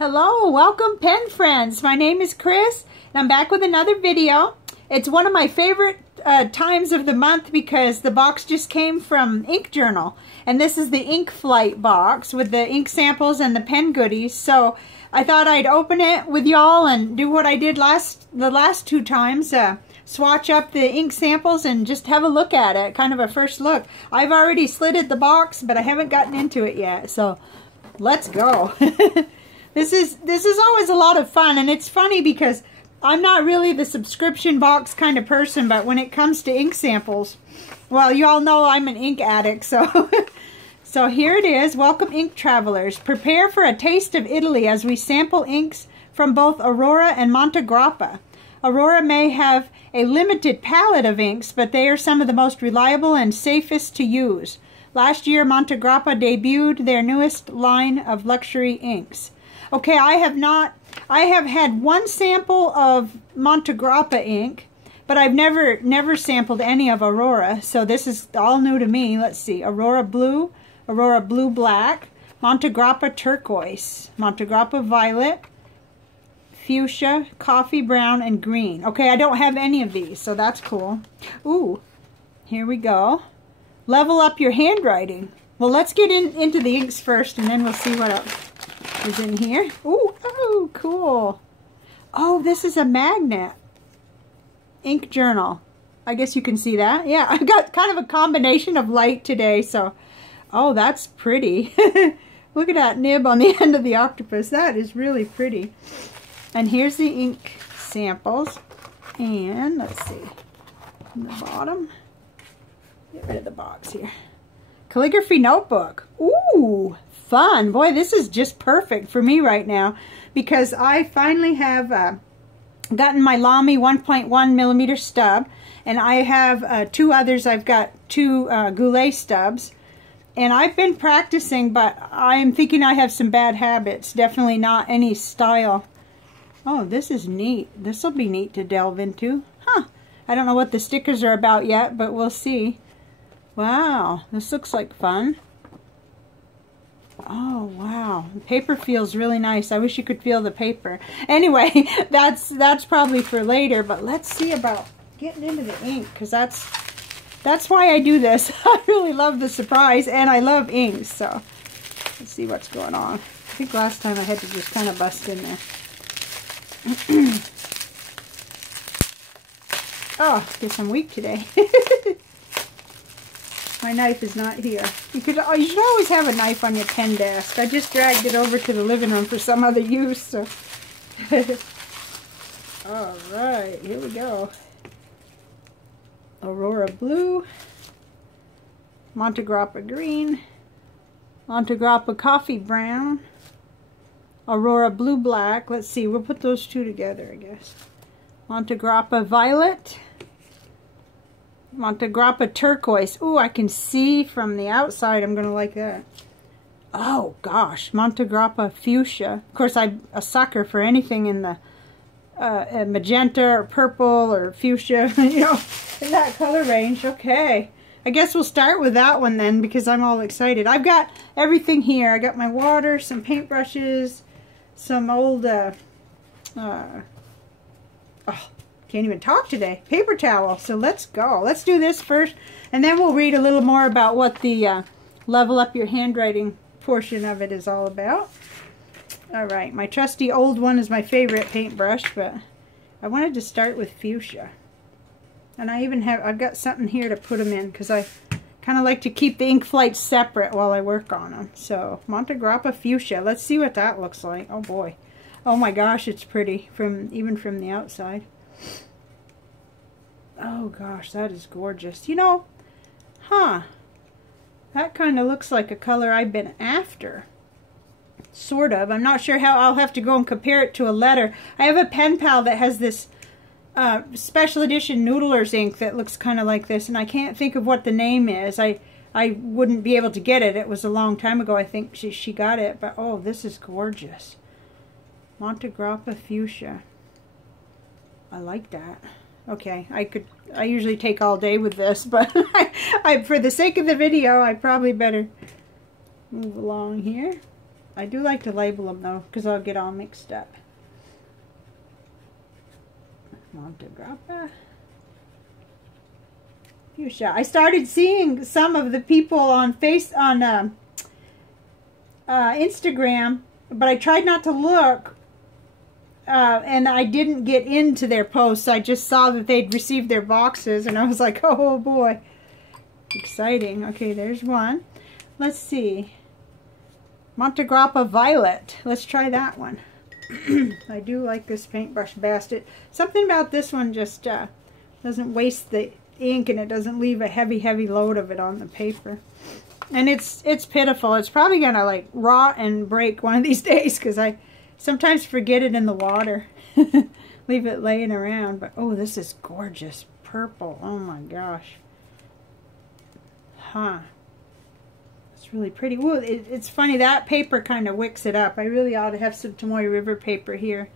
Hello, welcome pen friends. My name is Chris and I'm back with another video. It's one of my favorite times of the month because the box just came from Ink Journal, and this is the Ink Flight box with the ink samples and the pen goodies. So I thought I'd open it with y'all and do what I did the last two times, swatch up the ink samples and just have a look at it, kind of a first look. I've already slitted the box, but I haven't gotten into it yet, so let's go. This is always a lot of fun, and it's funny because I'm not really the subscription box kind of person, but when it comes to ink samples, well, you all know I'm an ink addict, so so here it is. Welcome, ink travelers. Prepare for a taste of Italy as we sample inks from both Aurora and Montegrappa. Aurora may have a limited palette of inks, but they are some of the most reliable and safest to use. Last year, Montegrappa debuted their newest line of luxury inks. Okay, I have had one sample of Montegrappa ink, but I've never sampled any of Aurora, so this is all new to me. Let's see, Aurora Blue Black, Montegrappa Turquoise, Montegrappa Violet, Fuchsia, Coffee Brown, and Green. Okay, I don't have any of these, so that's cool. Ooh, here we go. Level up your handwriting. Well, let's get into the inks first, and then we'll see what else is in here. Ooh, oh, cool. Oh, this is a magnet. Ink Journal. I guess you can see that. Yeah, I got kind of a combination of light today, so. Oh, that's pretty. Look at that nib on the end of the octopus. That is really pretty. And here's the ink samples. And let's see. On the bottom. Get rid of the box here. Calligraphy notebook. Ooh, fun. Boy, this is just perfect for me right now because I finally have gotten my Lamy 1.1 millimeter stub, and I have two others. I've got two Goulet stubs, and I've been practicing, but I'm thinking I have some bad habits. Definitely not any style. Oh, this is neat. This will be neat to delve into. Huh. I don't know what the stickers are about yet, but we'll see. Wow, this looks like fun. Oh, wow. The paper feels really nice. I wish you could feel the paper. Anyway, that's probably for later, but let's see about getting into the ink, because that's why I do this. I really love the surprise, and I love inks, so let's see what's going on. I think last time I had to just kind of bust in there. Oh, guess I'm weak today. My knife is not here. You should always have a knife on your pen desk. I just dragged it over to the living room for some other use. So. All right, here we go. Aurora Blue, Montegrappa Green, Montegrappa Coffee Brown, Aurora Blue Black. Let's see, we'll put those two together, I guess. Montegrappa Violet, Montegrappa Turquoise. Ooh, I can see from the outside. I'm going to like that. Oh, gosh. Montegrappa Fuchsia. Of course, I'm a sucker for anything in the magenta or purple or fuchsia, you know, in that color range. Okay. I guess we'll start with that one then because I'm all excited. I've got everything here. I got my water, some paintbrushes, some old, oh, can't even talk today. Paper towel. So let's go. Let's do this first, and then we'll read a little more about what the level up your handwriting portion of it is all about. All right, my trusty old one is my favorite paintbrush, but I wanted to start with fuchsia. And I've got something here to put them in because I kind of like to keep the ink flights separate while I work on them. So Montegrappa Fuchsia. Let's see what that looks like. Oh boy. Oh my gosh, it's pretty even from the outside. Oh gosh, that is gorgeous. You know, that kind of looks like a color I've been after. Sort of. I'm not sure how. I'll have to go and compare it to a letter. I have a pen pal that has this special edition Noodler's ink that looks kind of like this, and I can't think of what the name is. I wouldn't be able to get it. It was a long time ago I think she got it, but oh, this is gorgeous. Montegrappa Fuchsia. I like that. Okay, I usually take all day with this, but for the sake of the video, I probably better move along here. I do like to label them though, because I'll get all mixed up. Monte Grappa. Fuchsia. I started seeing some of the people on Instagram, but I tried not to look, and I didn't get into their posts. I just saw that they'd received their boxes, and I was like, oh boy, exciting. Okay, there's one. Let's see. Monte Grappa Violet. Let's try that one. I do like this paintbrush basket. Something about this one just doesn't waste the ink, and it doesn't leave a heavy load of it on the paper. And it's pitiful. It's probably gonna like rot and break one of these days, because I sometimes forget it in the water. Leave it laying around. But oh, this is gorgeous purple. Oh my gosh. Huh. It's really pretty. Ooh, it's funny, that paper kind of wicks it up. I really ought to have some Tomoe River paper here,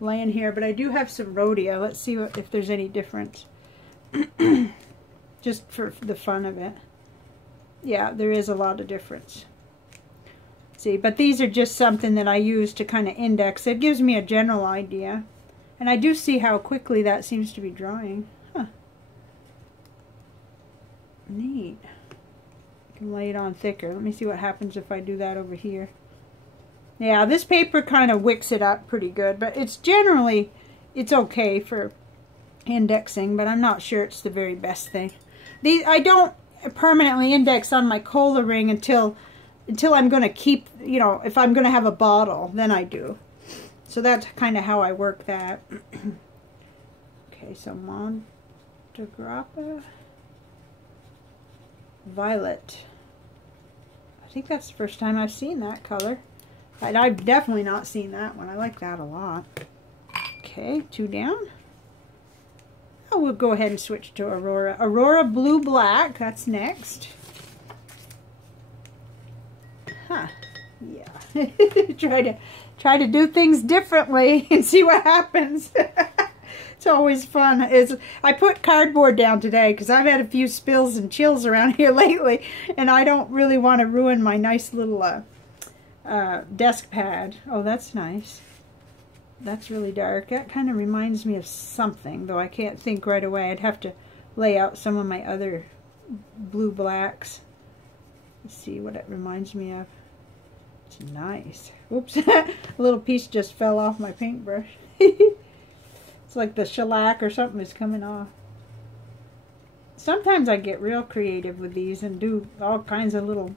laying here, but I do have some Rhodia. Let's see if there's any difference. Just for the fun of it. Yeah, there is a lot of difference. See, but these are just something that I use to kind of index. It gives me a general idea. And I do see how quickly that seems to be drying. Huh. Neat. I can lay it on thicker. Let me see what happens if I do that over here. Yeah, this paper kind of wicks it up pretty good, but it's generally, it's okay for indexing, but I'm not sure it's the very best thing. I don't permanently index on my cola ring until I'm going to keep, you know, if I'm going to have a bottle, then I do. So that's kind of how I work that. Okay, so Monte Grappa Violet. I think that's the first time I've seen that color. I've definitely not seen that one. I like that a lot. Okay, 2 down. Oh, we'll go ahead and switch to Aurora. Aurora Blue Black, that's next. Huh. Yeah. try to do things differently and see what happens. It's always fun. I put cardboard down today because I've had a few spills and chills around here lately, and I don't really want to ruin my nice little desk pad. Oh, that's nice. That's really dark. That kind of reminds me of something, though I can't think right away. I'd have to lay out some of my other blue blacks. Let's see what it reminds me of. It's nice. Oops, a little piece just fell off my paintbrush. It's like the shellac or something is coming off. Sometimes I get real creative with these and do all kinds of little,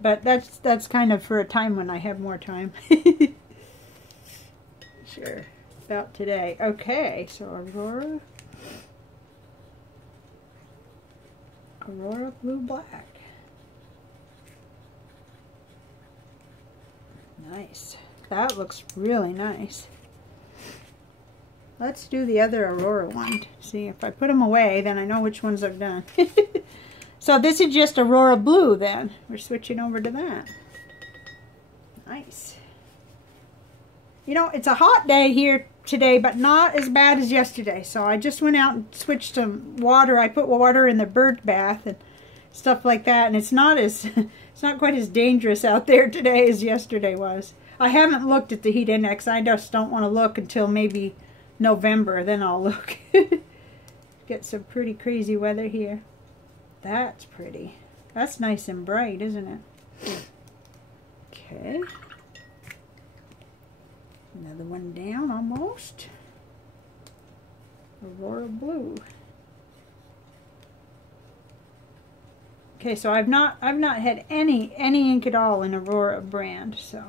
but that's kind of for a time when I have more time. Sure, about today. Okay, so Aurora Blue Black. Nice. That looks really nice. Let's do the other Aurora one. See, if I put them away, then I know which ones I've done. So this is just Aurora Blue then. We're switching over to that. Nice. You know, it's a hot day here today, but not as bad as yesterday. So I just went out and switched some water. I put water in the bird bath and stuff like that, and it's not quite as dangerous out there today as yesterday was. I haven't looked at the heat index. I just don't want to look until maybe November, then I'll look. Get some pretty crazy weather here. That's pretty. That's nice and bright, isn't it? Okay. Another one down almost. Aurora Blue. Okay, so I've not had any ink at all in Aurora brand, so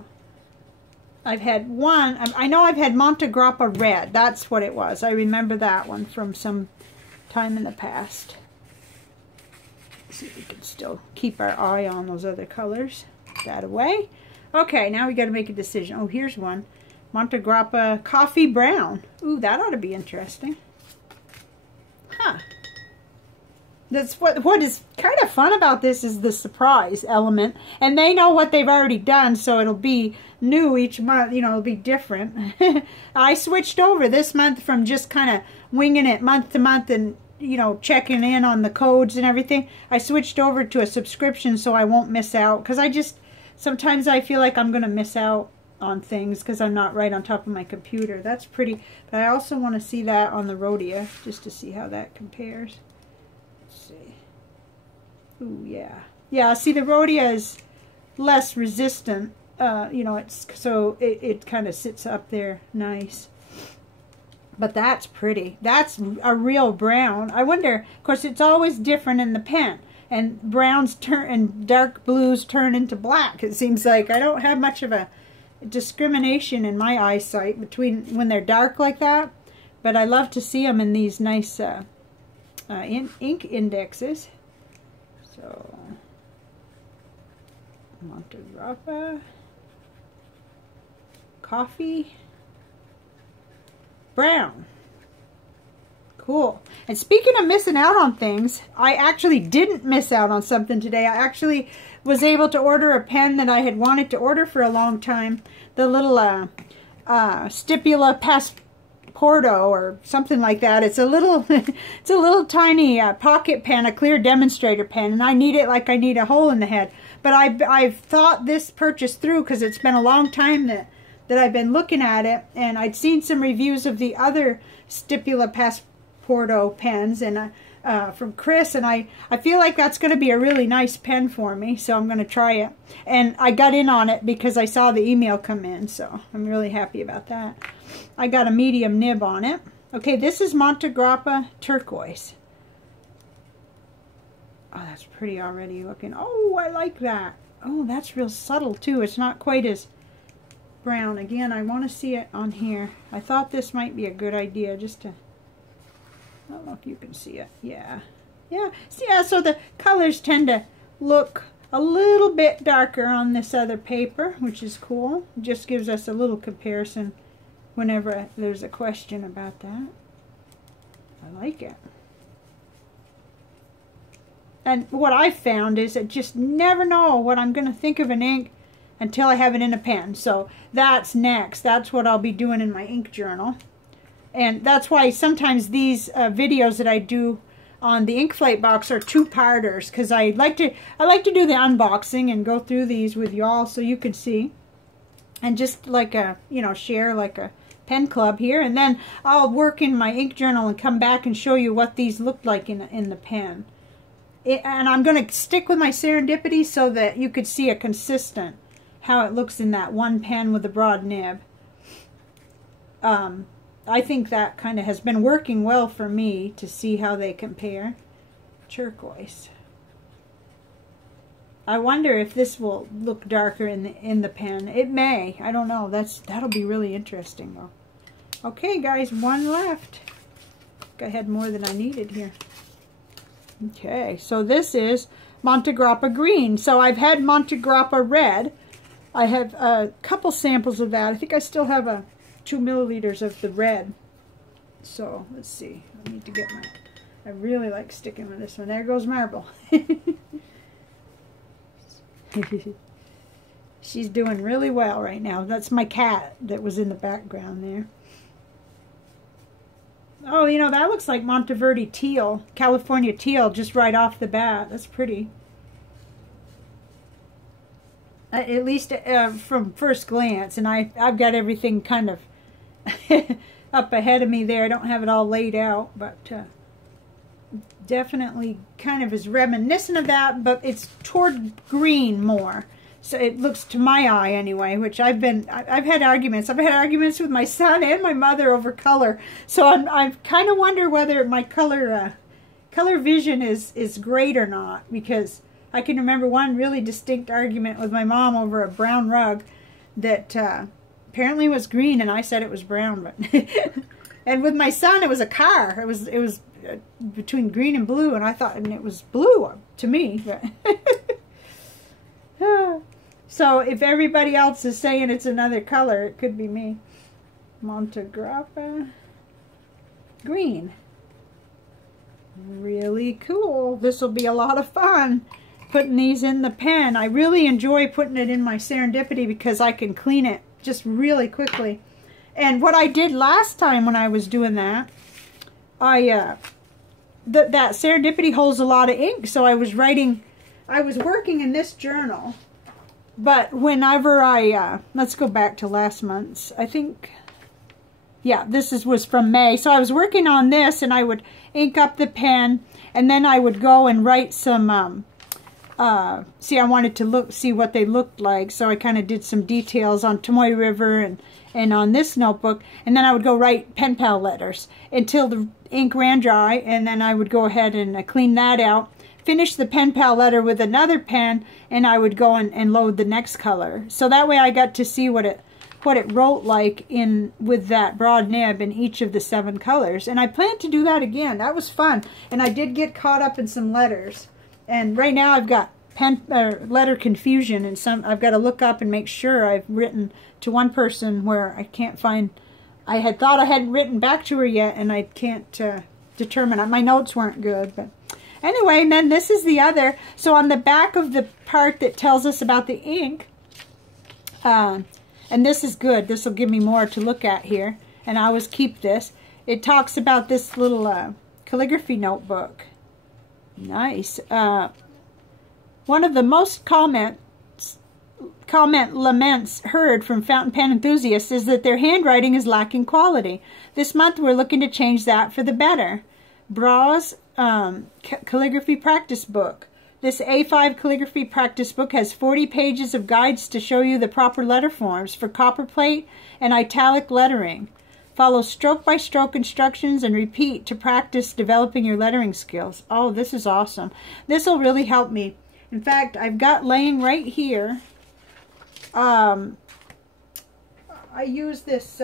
I've had one. I know I've had Monte Grappa Red. That's what it was. I remember that one from some time in the past. Let's see if we can still keep our eye on those other colors. Put that away. Okay, now we got to make a decision. Oh, here's one. Monte Grappa Coffee Brown. Ooh, that ought to be interesting. Huh. That's what is kind of fun about this is the surprise element. And they know what they've already done, so it'll be new each month. You know, it'll be different. I switched over this month from just kind of winging it month to month and, you know, checking in on the codes and everything. I switched over to a subscription so I won't miss out. Because sometimes I feel like I'm going to miss out on things because I'm not right on top of my computer. That's pretty, but I also want to see that on the Rhodia just to see how that compares. Let's see. Ooh, yeah. Yeah, see, the Rhodia is less resistant. You know, it's so it kind of sits up there nice. But that's pretty. That's a real brown. I wonder, of course, it's always different in the pen. And browns turn, and dark blues turn into black. It seems like I don't have much of a discrimination in my eyesight between when they're dark like that. But I love to see them in these nice ink indexes. So, Monte Grappa, coffee, brown. Cool. And speaking of missing out on things, I actually didn't miss out on something today. I actually was able to order a pen that I had wanted to order for a long time. The little Stipula Passporto or something like that. It's a little, it's a little tiny pocket pen, a clear demonstrator pen, and I need it like I need a hole in the head. But I've thought this purchase through because it's been a long time that I've been looking at it, and I'd seen some reviews of the other Stipula Passporto pens and from Chris, and I feel like that's going to be a really nice pen for me, so I'm going to try it. And I got in on it because I saw the email come in, so I'm really happy about that. I got a medium nib on it. Okay, this is Monte Grappa Turquoise. Oh, that's pretty already looking. Oh, I like that. Oh, that's real subtle too. It's not quite as brown. Again, I want to see it on here. I thought this might be a good idea just to, I don't know if you can see it. Yeah. Yeah. Yeah, so the colors tend to look a little bit darker on this other paper, which is cool. It just gives us a little comparison whenever there's a question about that. I like it. And what I found is I just never know what I'm going to think of an ink until I have it in a pen. So that's next. That's what I'll be doing in my ink journal. And that's why sometimes these videos that I do on the Inkflate box are two-parters, because I like to do the unboxing and go through these with you all so you can see, and just like a, you know, share like a pen club here, and then I'll work in my ink journal and come back and show you what these look like in the pen. And I'm going to stick with my Serendipity so that you could see a consistent how it looks in that one pen with the broad nib. I think that kind of has been working well for me to see how they compare. Turquoise. I wonder if this will look darker in the pen. It may. I don't know. That'll be really interesting though. Okay, guys, one left. I had more than I needed here. Okay, so this is Monte Grappa Green. So I've had Monte Grappa Red. I have a couple samples of that. I think I still have 2 milliliters of the red. So let's see. I need to get my. I really like sticking with this one. There goes Marble. She's doing really well right now. That's my cat that was in the background there. Oh, you know, that looks like Monteverde teal, California teal, just right off the bat. That's pretty. At least from first glance. And I've got everything kind of up ahead of me there. I don't have it all laid out, but definitely kind of is reminiscent of that, but it's toward green more. So it looks, to my eye anyway, which I've had arguments. I've had arguments with my son and my mother over color. So I kind of wonder whether my color vision is great or not, because I can remember one really distinct argument with my mom over a brown rug that apparently was green, and I said it was brown. But and with my son, it was a car. It was between green and blue, and I thought, and it was blue to me. But so if everybody else is saying it's another color, it could be me. Monte Grappa Green. Really cool. This will be a lot of fun putting these in the pen. I really enjoy putting it in my Serendipity because I can clean it just really quickly. And what I did last time when I was doing that, that Serendipity holds a lot of ink, so I was working in this journal. But whenever I, let's go back to last month's, I think, yeah, was from May. So I was working on this, and I would ink up the pen, and then I would go and write some, see, I wanted to see what they looked like, so I kind of did some details on Tomoe River and on this notebook, and then I would go write pen pal letters until the ink ran dry, and then I would go ahead and clean that out, finish the pen pal letter with another pen, and I would go and load the next color. So that way I got to see what it wrote like with that broad nib in each of the 7 colors. And I plan to do that again. That was fun. And I did get caught up in some letters. And right now I've got letter confusion, and I've got to look up and make sure I've written to one person where I can't find. I had thought I hadn't written back to her yet, and I can't determine it. My notes weren't good, but anyway. And then this is the other. So on the back of the part that tells us about the ink, and this is good. This will give me more to look at here, and I always keep this. It talks about this little calligraphy notebook. Nice. One of the most laments heard from fountain pen enthusiasts is that their handwriting is lacking quality. This month we're looking to change that for the better. Braw's calligraphy practice book. This A5 calligraphy practice book has 40 pages of guides to show you the proper letter forms for copperplate and italic lettering. Follow stroke-by-stroke instructions and repeat to practice developing your lettering skills. Oh, this is awesome. This will really help me. In fact, I've got laying right here, I use this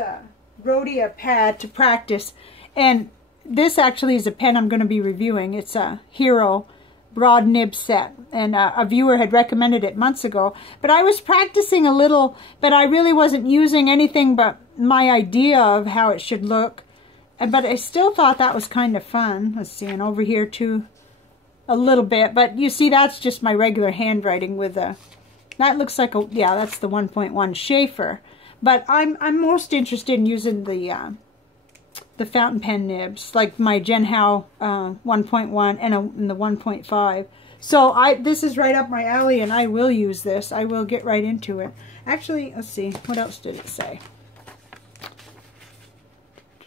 Rhodia pad to practice, and this actually is a pen I'm going to be reviewing. It's a Hero broad nib set, and a viewer had recommended it months ago. But I was practicing a little, but I really wasn't using anything but my idea of how it should look. But I still thought that was kind of fun. Let's see, and over here too, a little bit. But you see, that's just my regular handwriting with a, that looks like a, yeah, that's the 1.1 Schaefer. But I'm most interested in using the fountain pen nibs, like my Jen Howe 1.1 and the 1.5. So this is right up my alley, and I will use this. I will get right into it. Actually, let's see, what else did it say?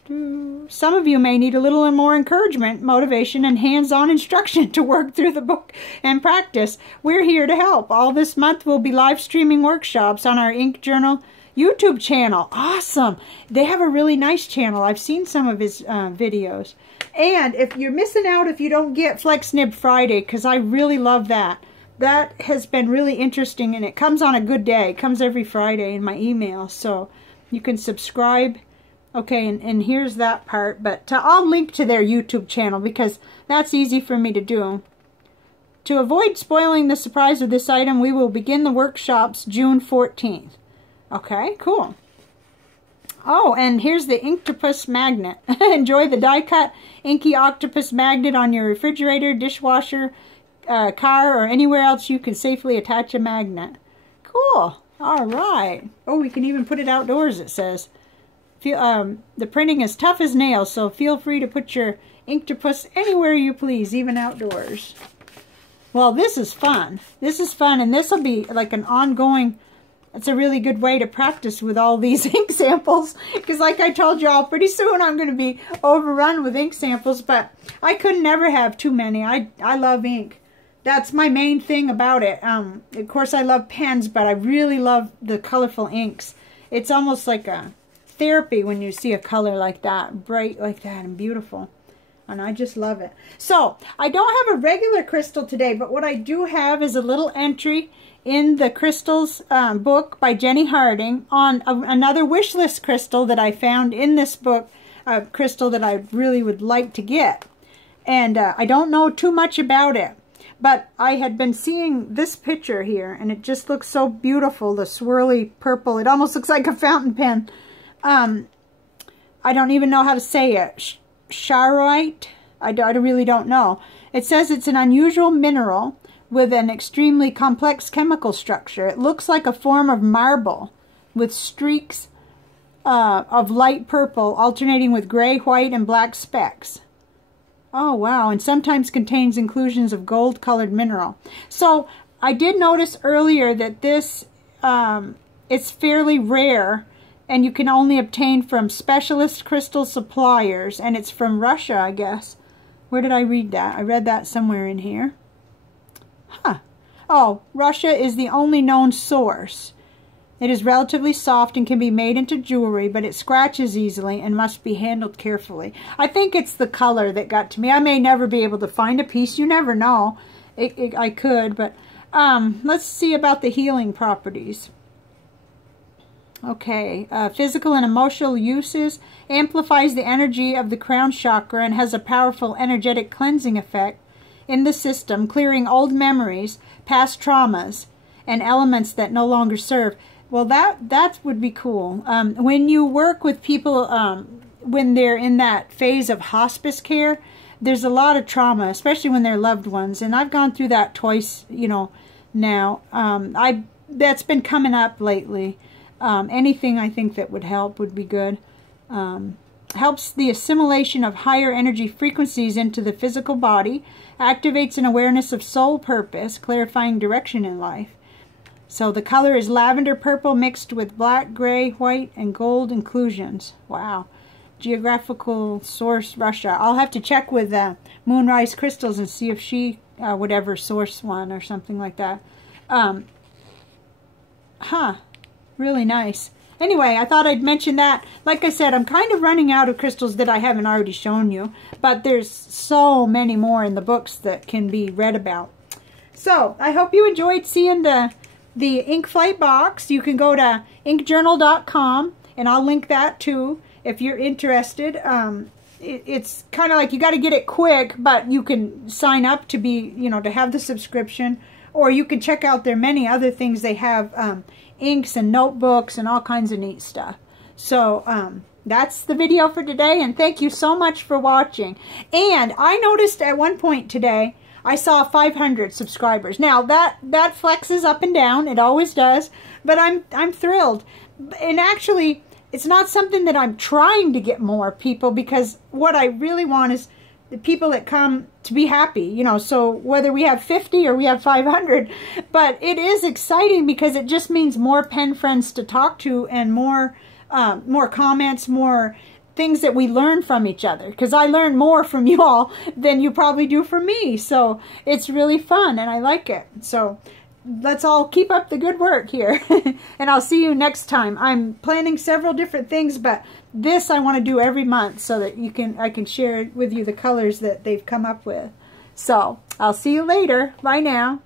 Some of you may need a little more encouragement, motivation, and hands-on instruction to work through the book and practice. We're here to help. All this month we'll be live streaming workshops on our Ink Journal YouTube channel. Awesome. They have a really nice channel. I've seen some of his videos. And if you're missing out if you don't get Flex Nib Friday, because I really love that. That has been really interesting, and it comes on a good day. It comes every Friday in my email, so you can subscribe. Okay, and here's that part, but I'll link to their YouTube channel because that's easy for me to do. To avoid spoiling the surprise of this item, we will begin the workshops June 14th. Okay, cool. Oh, and here's the Inktopus magnet. Enjoy the die-cut inky octopus magnet on your refrigerator, dishwasher, car, or anywhere else you can safely attach a magnet. Cool. All right. Oh, we can even put it outdoors, it says. The printing is tough as nails, so feel free to put your Inktopus anywhere you please, even outdoors. Well, this is fun. This is fun, and this will be like an ongoing... It's a really good way to practice with all these ink samples, because like I told you all, pretty soon I'm going to be overrun with ink samples, but I could never have too many. I love ink. That's my main thing about it. Of course, I love pens, but I really love the colorful inks. It's almost like a therapy when you see a color like that, bright like that and beautiful. And I just love it. So, I don't have a regular crystal today, but what I do have is a little entry in the crystals book by Jenny Harding on another wish list crystal that I found in this book, a crystal that I really would like to get. And I don't know too much about it, but I had been seeing this picture here, and it just looks so beautiful, the swirly purple. It almost looks like a fountain pen. I don't even know how to say it. Charoite? I really don't know. It says it's an unusual mineral with an extremely complex chemical structure. It looks like a form of marble with streaks of light purple alternating with gray, white, and black specks. Oh, wow. And sometimes contains inclusions of gold-colored mineral. So I did notice earlier that this it's fairly rare, and you can only obtain from specialist crystal suppliers, and it's from Russia, I guess. Where did I read that? I read that somewhere in here. Huh. Oh, Russia is the only known source. It is relatively soft and can be made into jewelry, but it scratches easily and must be handled carefully. I think it's the color that got to me. I may never be able to find a piece. You never know. I could, but let's see about the healing properties. Okay, physical and emotional uses, amplifies the energy of the crown chakra and has a powerful energetic cleansing effect in the system, clearing old memories, past traumas, and elements that no longer serve. Well, that would be cool. When you work with people, when they're in that phase of hospice care, there's a lot of trauma, especially when they're loved ones. And I've gone through that twice, you know, now. That's been coming up lately. Anything I think that would help would be good. Helps the assimilation of higher energy frequencies into the physical body, activates an awareness of soul purpose, clarifying direction in life. So the color is lavender purple mixed with black, gray, white, and gold inclusions. Wow. Geographical source, Russia. I'll have to check with Moonrise Crystals and see if she would ever source one or something like that. Really nice. Anyway, I thought I'd mention that. Like I said, I'm kind of running out of crystals that I haven't already shown you, but there's so many more in the books that can be read about. So, I hope you enjoyed seeing the ink flight box. You can go to inkjournal.com, and I'll link that too if you're interested. It's kind of like you got to get it quick, but you can sign up to be, you know, to have the subscription, or you can check out their many other things. They have inks and notebooks and all kinds of neat stuff. So that's the video for today, and thank you so much for watching. And I noticed at one point today I saw 500 subscribers. Now that flexes up and down, it always does, but I'm thrilled. And actually, it's not something that I'm trying to get more people, because what I really want is the people that come to be happy, you know. So whether we have 50 or we have 500, but it is exciting because it just means more pen friends to talk to, and more comments, more things that we learn from each other, because I learn more from you all than you probably do from me. So it's really fun, and I like it. So let's all keep up the good work here. And I'll see you next time. I'm planning several different things, but this I want to do every month so that I can share with you the colors that they've come up with. So I'll see you later. Bye now.